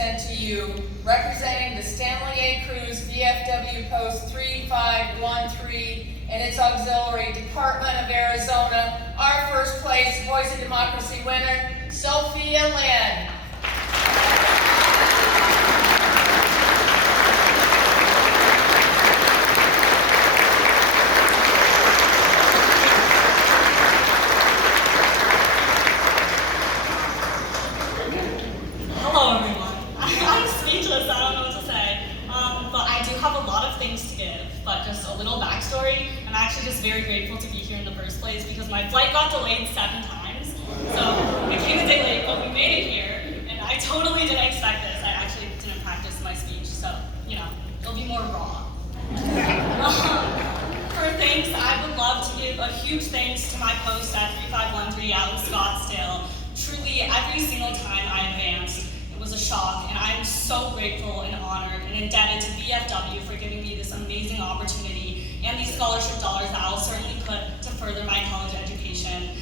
present to you, representing the Stanley A. Cruz VFW Post 3513 and its auxiliary Department of Arizona, our first place Voice of Democracy winner, Sophia Lynn. Hello everyone. I'm speechless, I don't know what to say. But I do have a lot of things to give, but just a little backstory. I'm actually just very grateful to be here in the first place because my flight got delayed 7 times. So I came a day late, but we made it here, and I totally didn't expect this. I actually didn't practice my speech, so, it'll be more raw. For thanks, I would love to give a huge thanks to my post at 3513 out in Scottsdale. Truly, every single time I advanced, it was a shock, and I am so grateful and honored and indebted to VFW for giving me this amazing opportunity and these scholarship dollars that I'll certainly put to further my college education.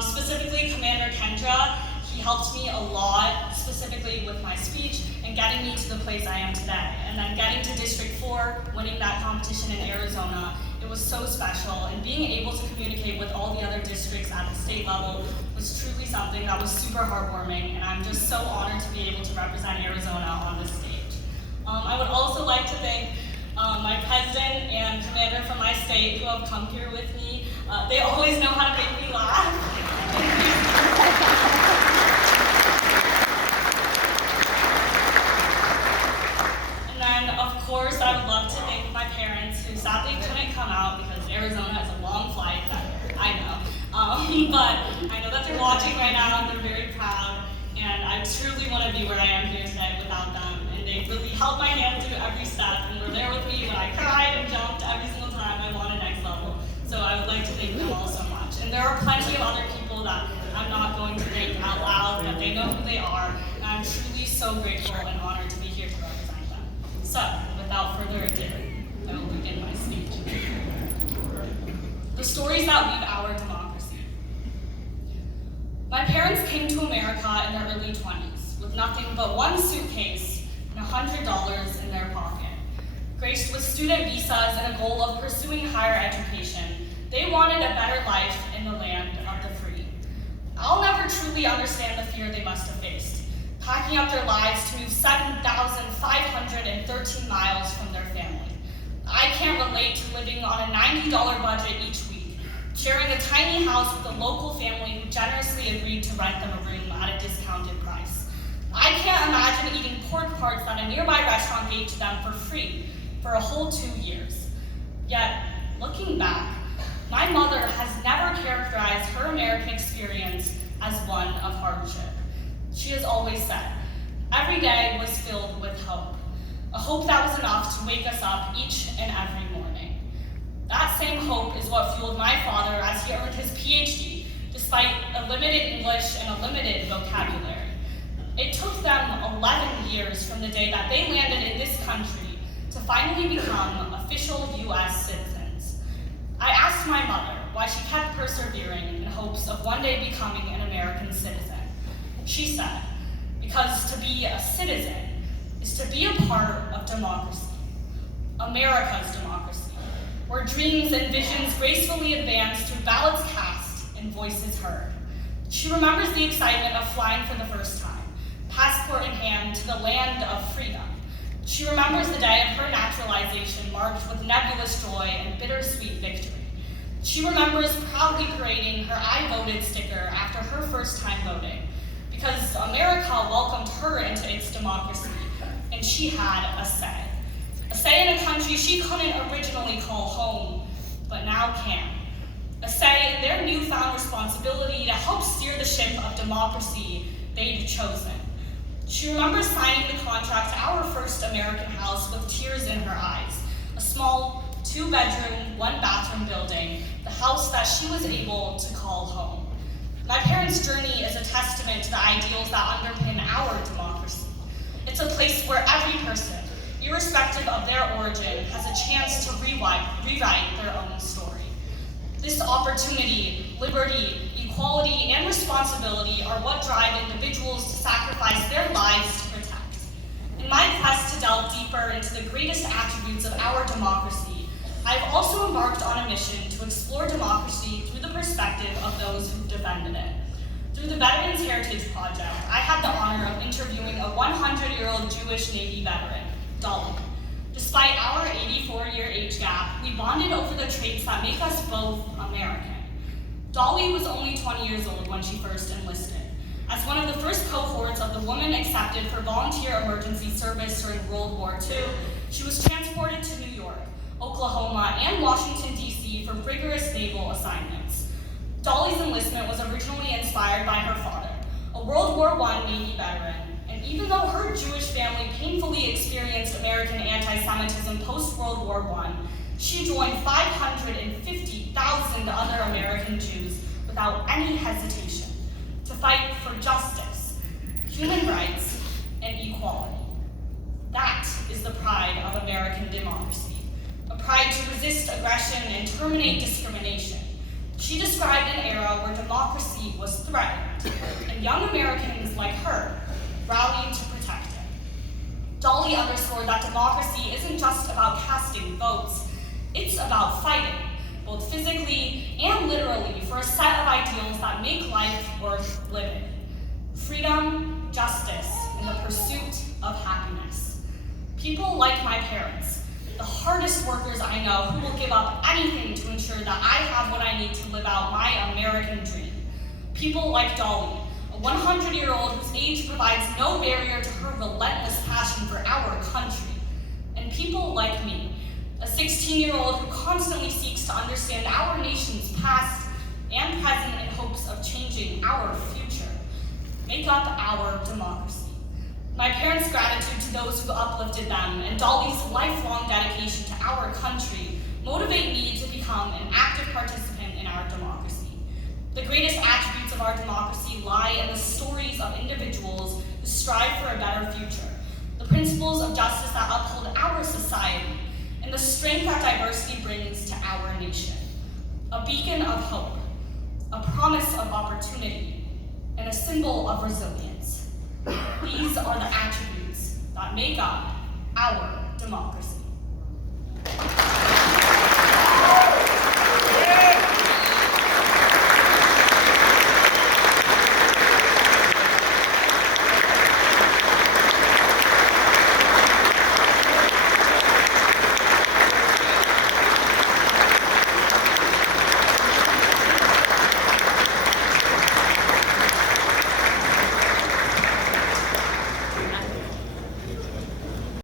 Specifically, Commander Kendra, he helped me a lot, specifically with my speech and getting me to the place I am today. And then getting to District 4, winning that competition in Arizona, it was so special, and being able to communicate with all the other districts at the state level was truly something that was super heartwarming, and I'm just so honored to be able to represent Arizona on this stage. I would also like to thank my president and commander from my state who have come here with me. They always know how to make me laugh. And then, of course, I would love to thank my parents who sadly couldn't come out because Arizona is a long flight, I know. But I know that they're watching right now and they're very proud, and I truly want to be where I am here today without them. And they really held my hand through every step and were there with me when I cried and jumped every single time I wanted next level. So I would like to thank them all so much. And there are plenty of other people that I'm not going to thank out loud, but they know who they are, and I'm truly so grateful and honored to be here to represent them. So, without further ado, I will begin my speech. The stories that weave our democracy. My parents came to America in their early 20s with nothing but one suitcase and $100 in their pocket. Graced with student visas and a goal of pursuing higher education, they wanted a better life in the land of the free. I'll never truly understand the fear they must have faced, packing up their lives to move 7,513 miles from their family. I can't relate to living on a $90 budget each week, sharing a tiny house with a local family who generously agreed to rent them a room at a discounted price. I can't imagine eating pork parts that a nearby restaurant gave to them for free for a whole 2 years. Yet, looking back, my mother has never characterized her American experience as one of hardship. She has always said, every day was filled with hope, a hope that was enough to wake us up each and every morning. That same hope is what fueled my father as he earned his PhD, despite a limited English and a limited vocabulary. It took them 11 years from the day that they landed in this country to finally become official U.S. citizens. I asked my mother why she kept persevering in hopes of one day becoming an American citizen. She said, because to be a citizen is to be a part of democracy, America's democracy, where dreams and visions gracefully advance through ballots cast and voices heard. She remembers the excitement of flying for the first time, passport in hand, to the land of freedom. She remembers the day of her naturalization marked with nebulous joy and bittersweet victory. She remembers proudly parading her I voted sticker after her first time voting, because America welcomed her into its democracy, and she had a say. A say in a country she couldn't originally call home, but now can. A say in their newfound responsibility to help steer the ship of democracy they'd chosen. She remembers signing the contract to our first American house with tears in her eyes, a small 2-bedroom, 1-bathroom building, the house that she was able to call home. My parents' journey is a testament to the ideals that underpin our democracy. It's a place where every person, irrespective of their origin, has a chance to rewrite their own story. This opportunity, liberty, equality, and responsibility are what drive individuals to sacrifice their lives to protect. In my quest to delve deeper into the greatest attributes of our democracy, I've also embarked on a mission to explore democracy through the perspective of those who've defended it. Through the Veterans Heritage Project, I had the honor of interviewing a 100-year-old Jewish Navy veteran, Dolly. Despite our 84-year age gap, we bonded over the traits that make us both American. Dolly was only 20 years old when she first enlisted. As one of the first cohorts of the women accepted for volunteer emergency service during World War II, she was transported to New York, Oklahoma, and Washington, DC for rigorous naval assignments. Dolly's enlistment was originally inspired by her father, a World War I Navy veteran, and even though her Jewish family painfully experienced American anti-Semitism post-World War I, she joined 550,000 other American Jews without any hesitation to fight for justice, human rights, and equality. That is the pride of American democracy, a pride to resist aggression and terminate discrimination. She described an era where democracy was threatened, and young Americans like her rallied to protect it. Dolly underscored that democracy isn't just about casting votes, it's about fighting, both physically and literally, for a set of ideals that make life worth living. Freedom, justice, and the pursuit of happiness. People like my parents, the hardest workers I know, who will give up anything to ensure that I have what I need to live out my American dream. People like Dolly, a 100-year-old whose age provides no barrier to her relentless passion for our country. And people like me, a 16-year-old who constantly seeks to understand our nation's past and present in hopes of changing our future, make up our democracy. My parents' gratitude to those who uplifted them and Dolly's lifelong dedication to our country motivate me to become an active participant in our democracy. The greatest attributes of our democracy lie in the stories of individuals who strive for a better future, the principles of justice that uphold our society, and the strength that diversity brings to our nation. A beacon of hope, a promise of opportunity, and a symbol of resilience. These are the attributes that make up our democracy.